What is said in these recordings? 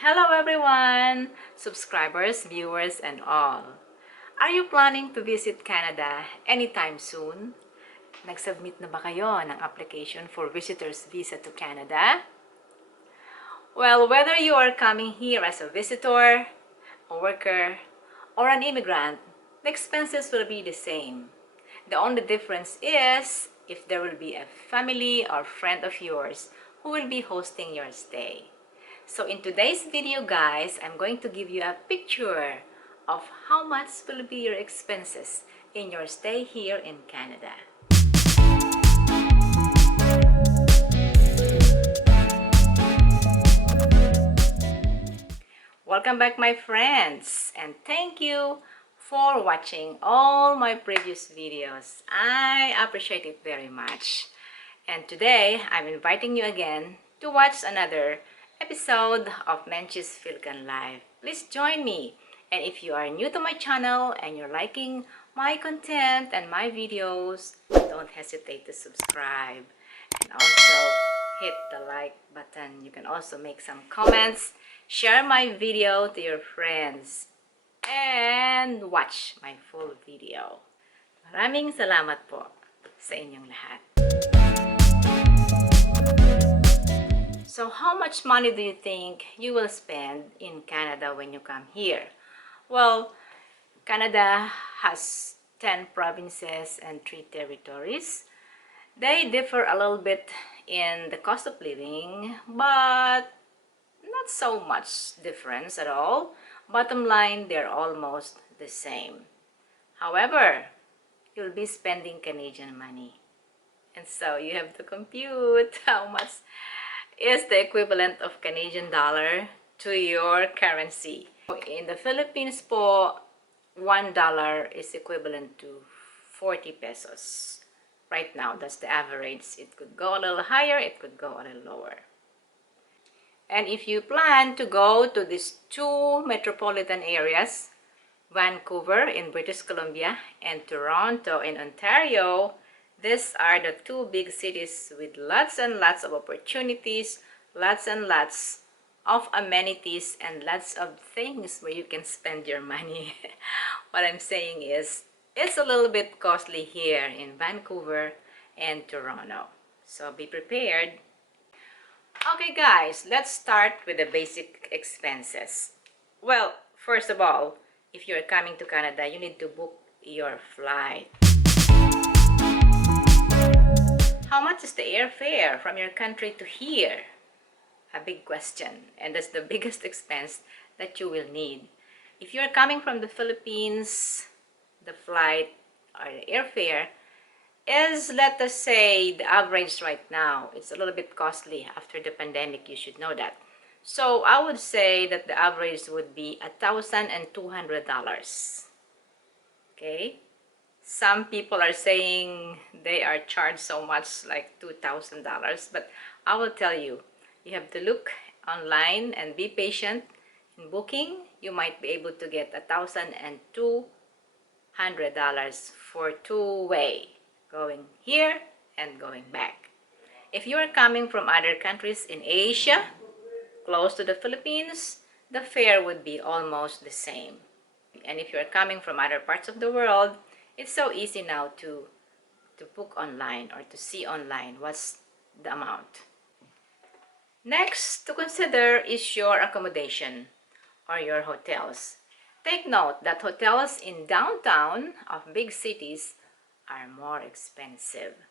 Hello everyone! Subscribers, viewers, and all. Are you planning to visit Canada anytime soon? Nag-submit na ba kayo ng application for visitor's visa to Canada? Well, whether you are coming here as a visitor, a worker, or an immigrant, the expenses will be the same. The only difference is if there will be a family or friend of yours who will be hosting your stay. So in today's video guys, I'm going to give you a picture of how much will be your expenses in your stay here in Canada. Welcome back my friends, and thank you for watching all my previous videos. I appreciate it very much. And today, I'm inviting you again to watch another episode of Menchie's Fil-Can Live. Please join me. And if you are new to my channel and you're liking my content and my videos, don't hesitate to subscribe. And also, hit the like button. You can also make some comments, share my video to your friends, and watch my full video. Maraming salamat po sa inyong lahat. So how much money do you think you will spend in Canada when you come here? Well, Canada has 10 provinces and 3 territories. They differ a little bit in the cost of living, but not so much difference at all. Bottom line, they're almost the same. However, you'll be spending Canadian money. And so you have to compute how much is the equivalent of Canadian dollar to your currency. In the Philippines po, $1 is equivalent to 40 pesos. Right now, that's the average. It could go a little higher, it could go a little lower. And if you plan to go to these 2 metropolitan areas, Vancouver in British Columbia and Toronto in Ontario, these are the 2 big cities with lots and lots of opportunities, lots and lots of amenities, and lots of things where you can spend your money. What I'm saying is, it's a little bit costly here in Vancouver and Toronto. So be prepared. Okay guys, let's start with the basic expenses. Well, first of all, if you're coming to Canada, you need to book your flight. How much is the airfare from your country to here? A big question, and that's the biggest expense that you will need. If you're coming from the Philippines, the flight or the airfare is, let us say, the average right now. It's a little bit costly after the pandemic, you should know that. So I would say that the average would be $1,200. Okay? Some people are saying they are charged so much, like $2,000, but I will tell you, you have to look online and be patient in booking. You might be able to get $1,200 for two-way, going here and going back. If you are coming from other countries in Asia, close to the Philippines, the fare would be almost the same. And if you are coming from other parts of the world, it's so easy now to book online or to see online what's the amount. Next to consider is your accommodation or your hotels. Take note that hotels in downtown of big cities are more expensive.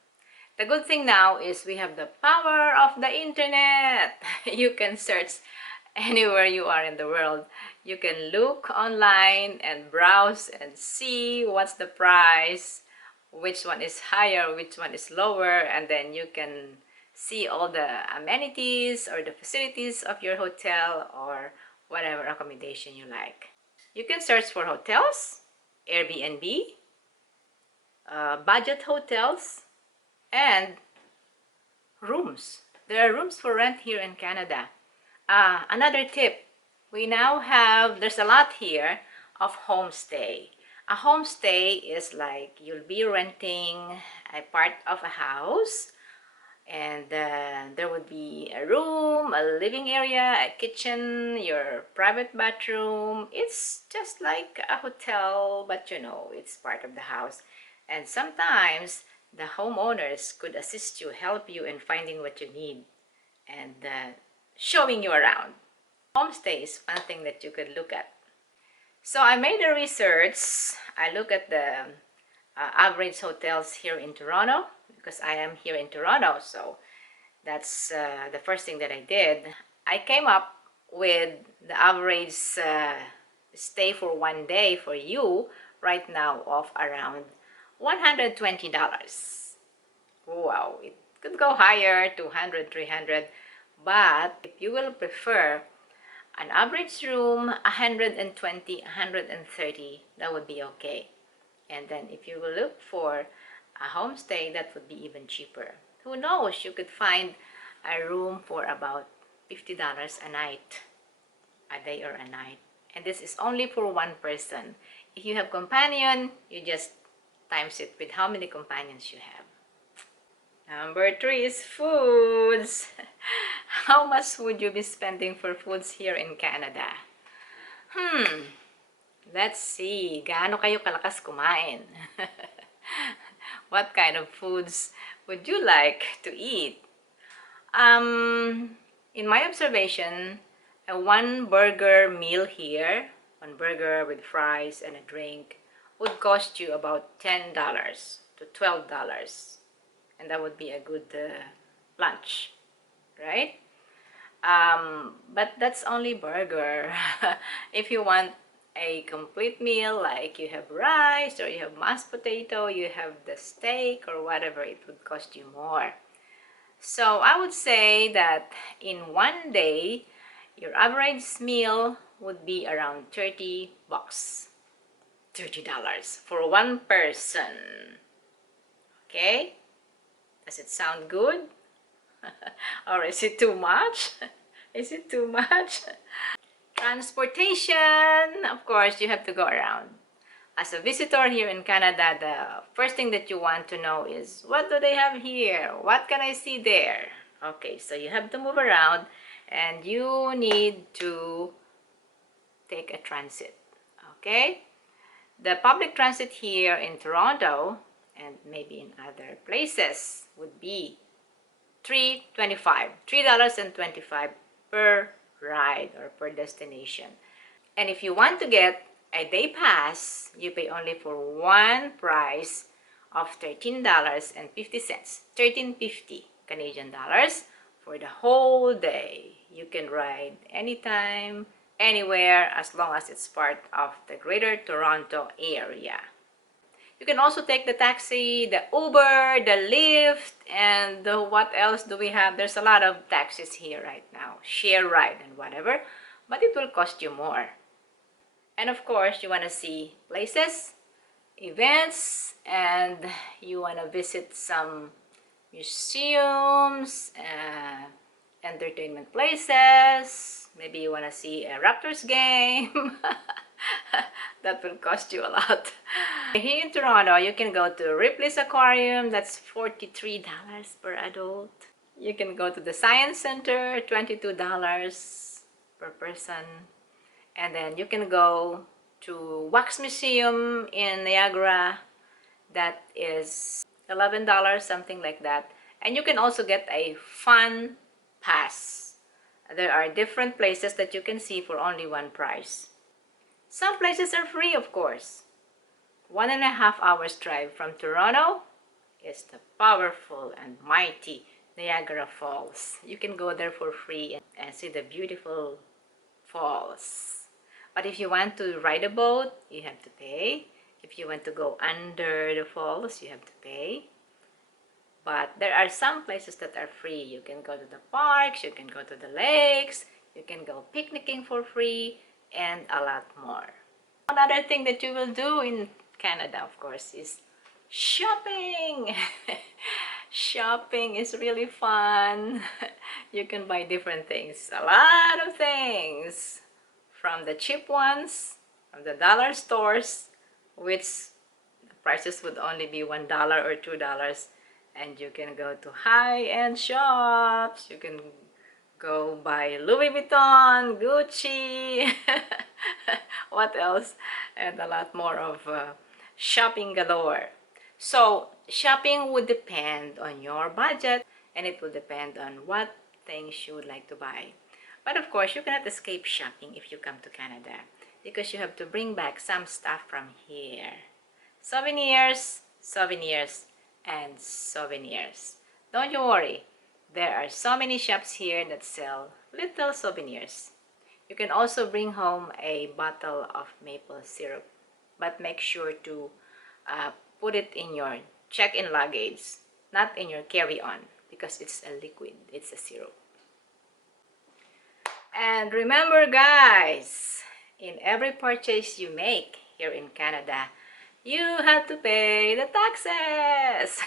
The good thing now is we have the power of the internet. You can search anywhere you are in the world. You can look online and browse and see what's the price, which one is higher, which one is lower, and then you can see all the amenities or the facilities of your hotel or whatever accommodation you like. You can search for hotels, Airbnb, budget hotels, and rooms. There are rooms for rent here in Canada. Another tip, there's a lot here of homestay. A homestay is like you'll be renting a part of a house And there would be a room, a living area, a kitchen, your private bathroom. It's just like a hotel, but you know, it's part of the house. And sometimes the homeowners could assist you, help you in finding what you need, and showing you around. Homestay is one thing that you could look at. So I made a research. I look at the average hotels here in Toronto, because I am here in Toronto, so that's the first thing that I did. I came up with the average stay for one day for you right now of around $120. Wow, it could go higher, 200, 300, but if you will prefer an average room, 120, 130, that would be okay. And then if you will look for a homestay, that would be even cheaper. Who knows, you could find a room for about $50 a night, a day or a night. And this is only for one person. If you have companion, you just times it with how many companions you have. Number 3 is foods. How much would you be spending for foods here in Canada? Let's see. Gaano kayo kalakas kumain? What kind of foods would you like to eat? In my observation, a one burger meal here, one burger with fries and a drink, would cost you about $10 to $12. And that would be a good lunch, right? But that's only burger. If you want a complete meal, like you have rice or you have mashed potato, you have the steak or whatever, it would cost you more. So I would say that in one day, your average meal would be around $30. $30 for one person. Okay? Does it sound good? Or is it too much? Is it too much? Transportation, of course, you have to go around. As a visitor here in Canada, the first thing that you want to know is, what do they have here? What can I see there? Okay, so you have to move around and you need to take a transit. Okay? The public transit here in Toronto and maybe in other places would be $3.25 per ride or per destination. And if you want to get a day pass, you pay only for one price of $13.50, $13.50 Canadian dollars for the whole day. You can ride anytime, anywhere, as long as it's part of the Greater Toronto area. You can also take the taxi, the Uber, the Lyft, and what else do we have? There's a lot of taxis here right now, share ride and whatever, but it will cost you more. And of course, you want to see places, events, and you want to visit some museums, entertainment places. Maybe you want to see a Raptors game. That will cost you a lot. Here in Toronto, you can go to Ripley's Aquarium. That's $43 per adult. You can go to the Science Center, $22 per person. And then you can go to Wax Museum in Niagara. That is $11, something like that. And you can also get a fun pass. There are different places that you can see for only one price. Some places are free, of course. 1.5 hours drive from Toronto is the powerful and mighty Niagara Falls. You can go there for free and see the beautiful falls. But if you want to ride a boat, you have to pay. If you want to go under the falls, you have to pay. But there are some places that are free. You can go to the parks, you can go to the lakes, you can go picnicking for free, and a lot more. Another thing that you will do in Canada, of course, is shopping. Shopping is really fun. You can buy different things, a lot of things, from the cheap ones, from the dollar stores, which the prices would only be $1 or $2, and you can go to high-end shops. You can go buy Louis Vuitton, Gucci, what else, and a lot more of shopping galore. So shopping would depend on your budget, and it will depend on what things you would like to buy. But of course, you cannot escape shopping if you come to Canada, because you have to bring back some stuff from here. Souvenirs, souvenirs, and souvenirs. Don't you worry, there are so many shops here that sell little souvenirs. You can also bring home a bottle of maple syrup, but make sure to put it in your check-in luggage, not in your carry-on, because it's a liquid, it's a syrup. And remember guys, in every purchase you make here in Canada, you have to pay the taxes.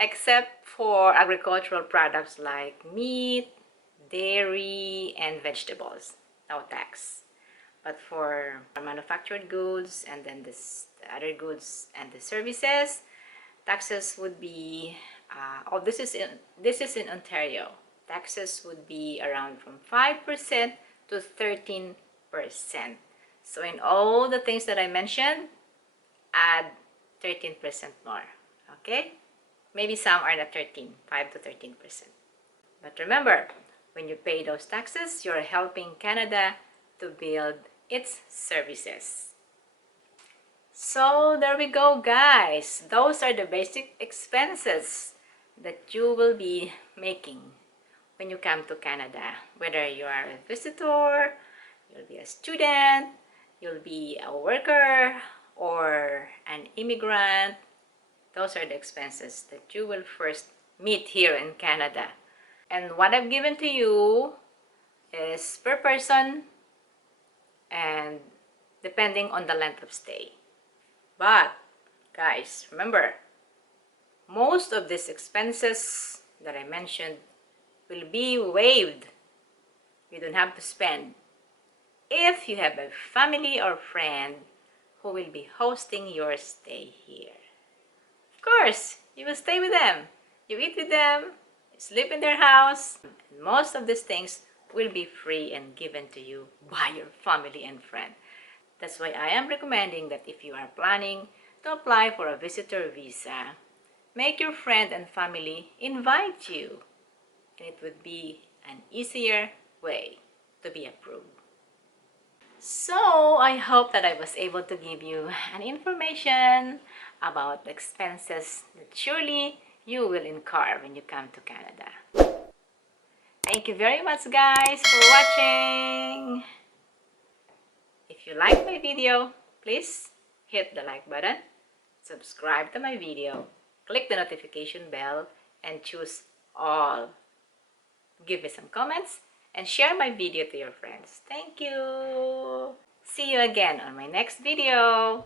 Except for agricultural products like meat, dairy, and vegetables, no tax. But for manufactured goods and then the other goods and the services, taxes would be this is in Ontario. Taxes would be around from 5% to 13%. So in all the things that I mentioned, add 13% more. Okay? Maybe some are not 5 to 13%. But remember, when you pay those taxes, you're helping Canada to build its services. So there we go guys. Those are the basic expenses that you will be making when you come to Canada. Whether you are a visitor, you'll be a student, you'll be a worker, or an immigrant. Those are the expenses that you will first meet here in Canada. And what I've given to you is per person and depending on the length of stay. But guys, remember, most of these expenses that I mentioned will be waived. You don't have to spend if you have a family or friend who will be hosting your stay here. Of course, you will stay with them. You eat with them, you sleep in their house. And most of these things will be free and given to you by your family and friend. That's why I am recommending that if you are planning to apply for a visitor visa, make your friend and family invite you. And it would be an easier way to be approved. So I hope that I was able to give you an information about the expenses that surely you will incur when you come to Canada. Thank you very much guys for watching. If you like my video, please hit the like button, subscribe to my video, click the notification bell, and choose all. Give me some comments and share my video to your friends. Thank you. See you again on my next video.